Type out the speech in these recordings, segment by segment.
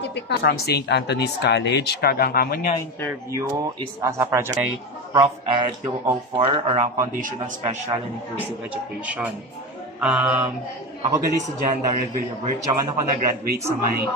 typical. From St. Anthony's College, kag ang amon nga interview is as a project by Prof. Ed 204 around Foundation on Special and Inclusive Education. Ako gali si John Darrell Villabert, diyan ako na-graduate sa may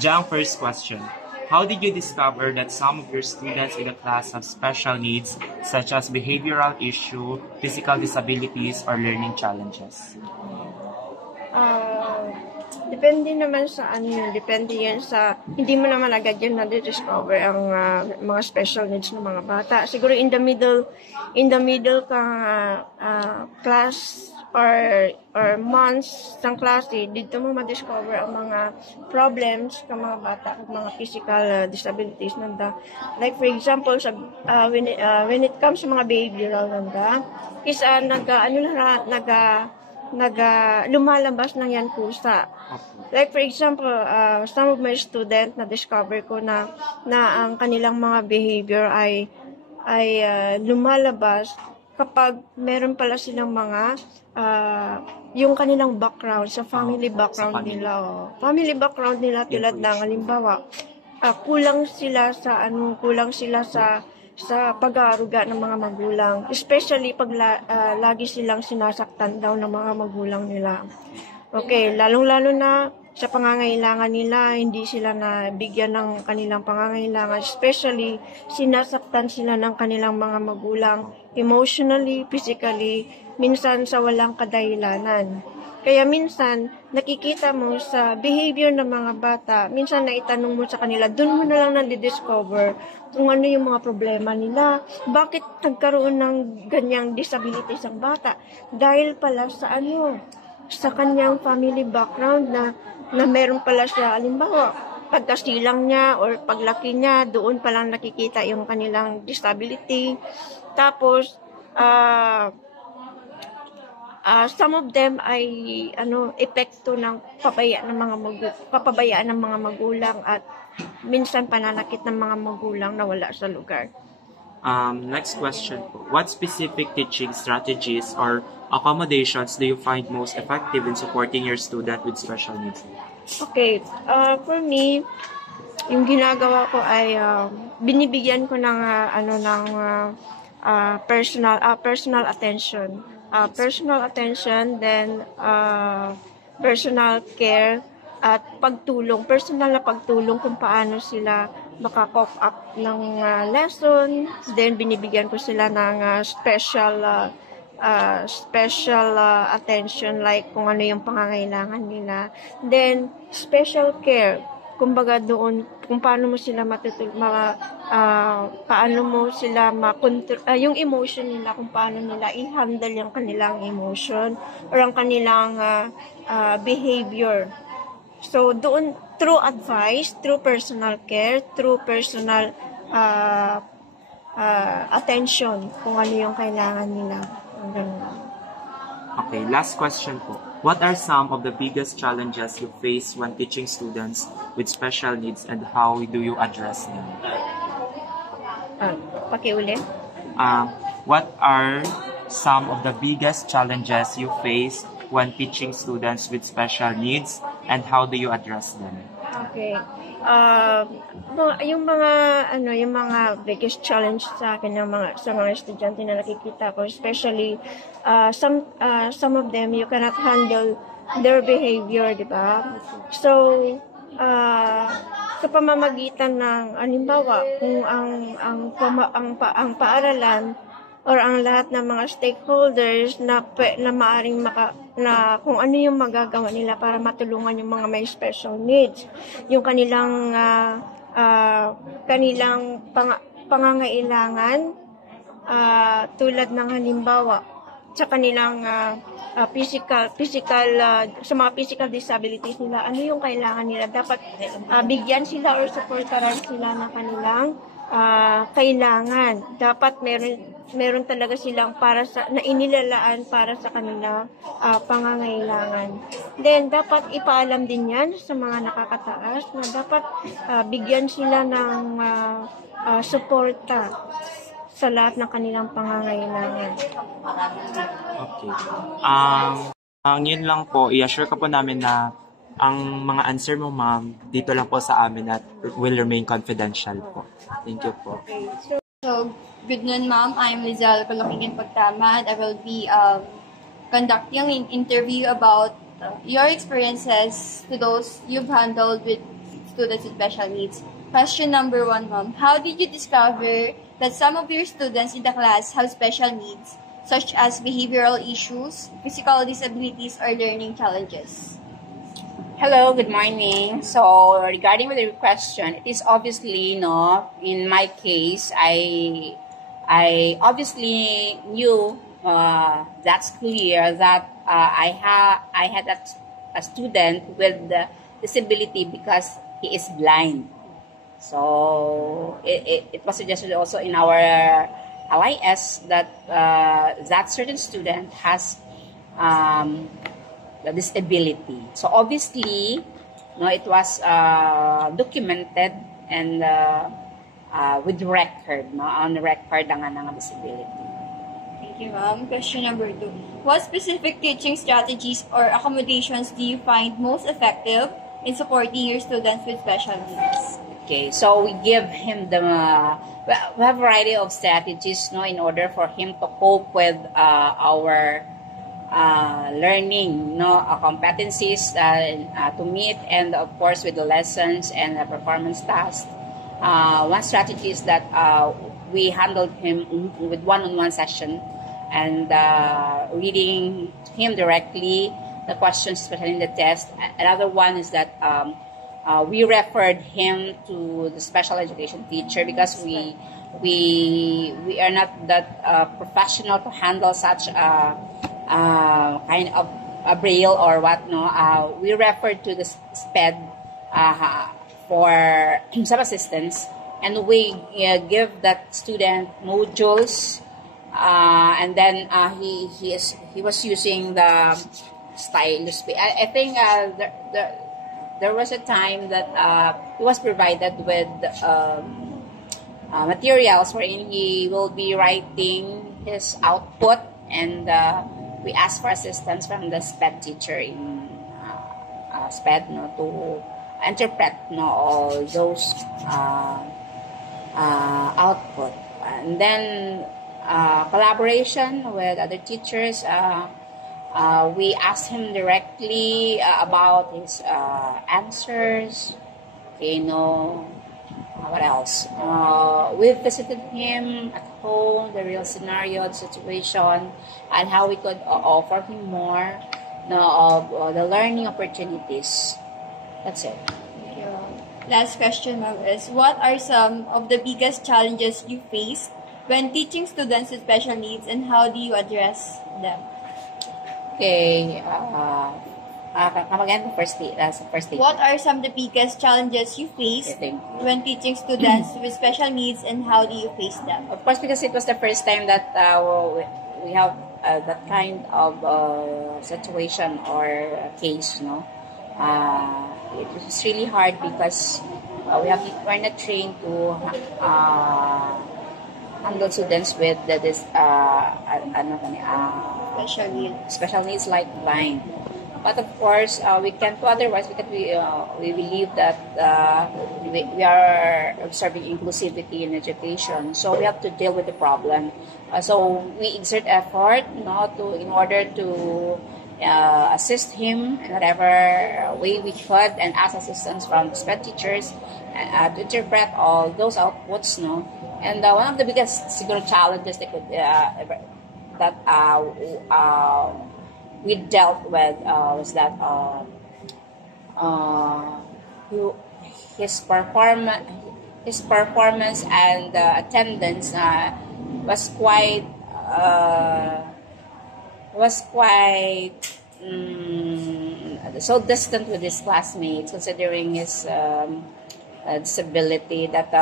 Diyan ang first question. How did you discover that some of your students in the class have special needs such as behavioral issue, physical disabilities, or learning challenges? Depende naman sa ano yun. Depende yan sa, hindi mo naman agad yun na-discover ang mga special needs ng mga bata. Siguro in the middle ka class or months ng klase, dito mo ma-discover ang mga problems ng mga bata at mga physical disabilities nanda. Like for example, when it comes sa mga behavioral nanda, is lumalabas ng yan kusa. Like for example, some of my students na-discover ko na ang kanilang mga behavior ay lumalabas kapag meron pala silang mga yung kanilang background, sa family background nila. Family background nila tulad ng halimbawa, kulang sila sa pag-aaruga ng mga magulang. Especially pag lagi silang sinasaktan daw ng mga magulang nila. Okay, lalong-lalo na sa pangangailangan nila, hindi sila nabigyan ng kanilang pangangailangan. Especially, sinasaktan sila ng kanilang mga magulang emotionally, physically, minsan sa walang kadahilanan. Kaya minsan, nakikita mo sa behavior ng mga bata, minsan naitanong mo sa kanila, dun mo na lang nadi-discover kung ano yung mga problema nila. Bakit nagkaroon ng ganyang disabilities ang bata? Dahil pala sa sa kanyang family background na meron pala siya, halimbawa, pagkasilang niya or paglaki niya, doon palang nakikita yung kanilang disability. Tapos, some of them ay epekto ng papabayaan ng mga magulang at minsan pananakit ng mga magulang na wala sa lugar. Next question po. What specific teaching strategies or accommodations do you find most effective in supporting your student with special needs? Okay, for me, yung ginagawa ko ay binibigyan ko ng personal attention. Personal attention, then personal care at pagtulong, personal na pagtulong kung paano sila maka-cope up ng lesson. Then binibigyan ko sila ng special attention, like kung ano yung pangangailangan nila. Then special care, kumbaga doon kung paano mo sila paano mo sila yung emotion nila, kung paano nila i-handle yung kanilang emotion or ang kanilang behavior. So doon, through advice, through personal care, through personal attention kung ano yung kailangan nila. Okay, last question po. What are some of the biggest challenges you face when teaching students with special needs and how do you address them? Pakiulit. What are some of the biggest challenges you face when teaching students with special needs and how do you address them? Okay. Yung mga biggest challenge sa akin sa mga estudyante na nakikita ko, especially some of them you cannot handle their behavior, di ba? So sa pamamagitan ng halimbawa kung ang paaralan or ang lahat ng mga stakeholders na maaring kung ano yung magagawa nila para matulungan yung mga may special needs, yung kanilang pangangailangan, tulad ng halimbawa sa kanilang sa mga physical disabilities nila, ano yung kailangan nila, dapat bigyan sila or supportaran sila ng kanilang kailangan. Dapat meron talaga silang na inilalaan para sa kanila pangangailangan. Then, dapat ipaalam din yan sa mga nakakataas na dapat bigyan sila ng suporta sa lahat ng kanilang pangangailangan. Okay. Yun lang po, i-assure ka po namin na ang mga answer mo, ma'am, dito lang po sa amin at will remain confidential po. Thank you po. Okay. So, good noon, ma'am. I'm Lizelle Colokingin Pagtama, and I will be conducting an interview about your experiences to those you've handled with students with special needs. Question number 1, ma'am. How did you discover that some of your students in the class have special needs, such as behavioral issues, physical disabilities, or learning challenges? Hello, good morning. So regarding with your question, it is obviously in my case, I obviously knew that's clear that I had a student with disability because he is blind. So it was suggested also in our LIS that that certain student has the disability. So obviously, it was documented and with record, on record ang disability. Thank you, ma'am. Question number 2. What specific teaching strategies or accommodations do you find most effective in supporting your students with special needs? Okay, so we give him we have a variety of strategies, in order for him to cope with our learning, competencies to meet, and of course with the lessons and the performance tasks. One strategy is that we handled him with one-on-one session and reading him directly the questions, especially in the test. Another one is that we referred him to the special education teacher because we are not that professional to handle such kind of a braille or what, we referred to the SPED for some assistance, and we give that student modules, and then he was using the stylus. I think there was a time that he was provided with materials wherein he will be writing his output, and we asked for assistance from the SPED teacher in SPED to interpret all those output. And then collaboration with other teachers. We asked him directly about his answers. What else? We visited him at home, the real scenario, the situation, and how we could offer him more of the learning opportunities. That's it. Thank you. Last question, ma'am, is what are some of the biggest challenges you face when teaching students with special needs, and how do you address them? Okay. Come again, first stage. What are some of the biggest challenges you face when teaching students with special needs, and how do you face them? Of course, because it was the first time that we have that kind of situation or case, it was really hard because we're not trained to handle students with this special needs like blind. But of course, we can't do otherwise because we believe that we are observing inclusivity in education. So we have to deal with the problem. So we exert effort, in order to assist him in whatever way we could, and ask assistance from the SPED teachers to interpret all those outputs. And one of the biggest challenges that we dealt with was that his performance and attendance was quite so distant with his classmates, considering his disability, that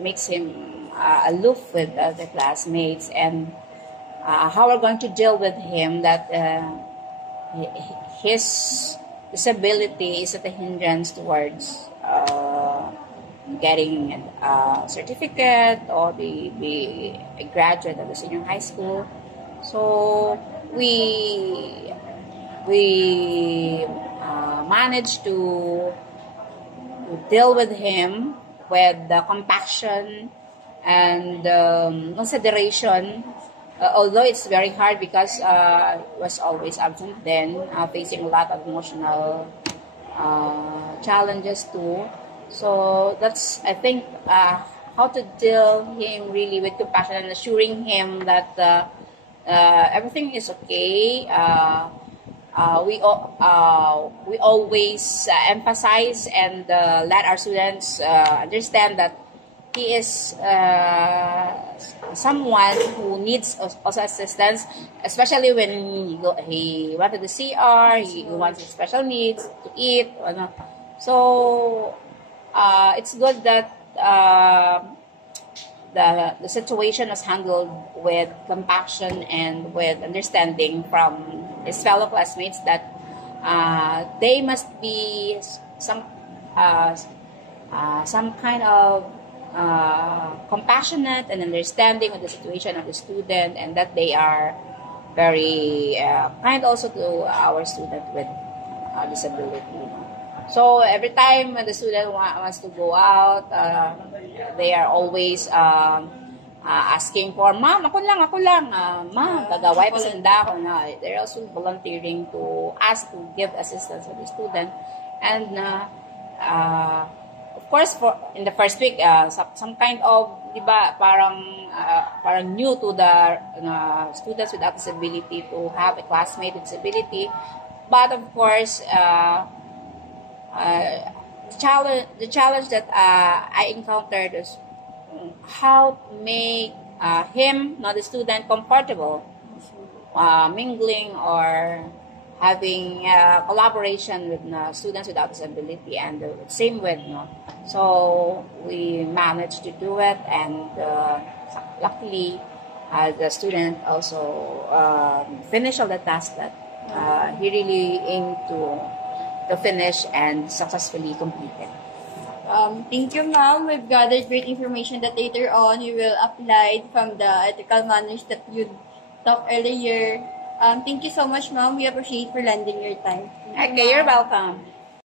makes him aloof with the classmates. And how we're going to deal with him, that his disability is at a hindrance towards getting a certificate or be a graduate of the senior high school. So we managed to deal with him with compassion and consideration. Although it's very hard because was always absent then, facing a lot of emotional challenges too. So that's, I think, how to deal him really with compassion and assuring him that everything is okay. We always emphasize and let our students understand that he is someone who needs also assistance, especially when he went to the CR, he wants special needs to eat. So it's good that the situation was handled with compassion and with understanding from his fellow classmates, that they must be some kind of compassionate and understanding of the situation of the student, and that they are very kind also to our student with disability. So every time when the student wants to go out, they are always asking for, Ma'am, ako lang, Ma'am, tagaway pa sanda ako na. They're also volunteering to ask to give assistance to the student. And of course, in the first week, some kind of, di ba, parang new to the students with disability to have a classmate with disability. But of course, the challenge that I encountered is how to make him, not the student, comfortable mingling or having collaboration with students without disability, and the same with So we managed to do it, and luckily the student also finished all the tasks that he really aimed to finish and successfully completed. Thank you, ma'am. We've gathered great information that later on you will apply from the ethical manners that you talked earlier. Thank you so much, ma'am. We appreciate for lending your time. Okay, you're welcome.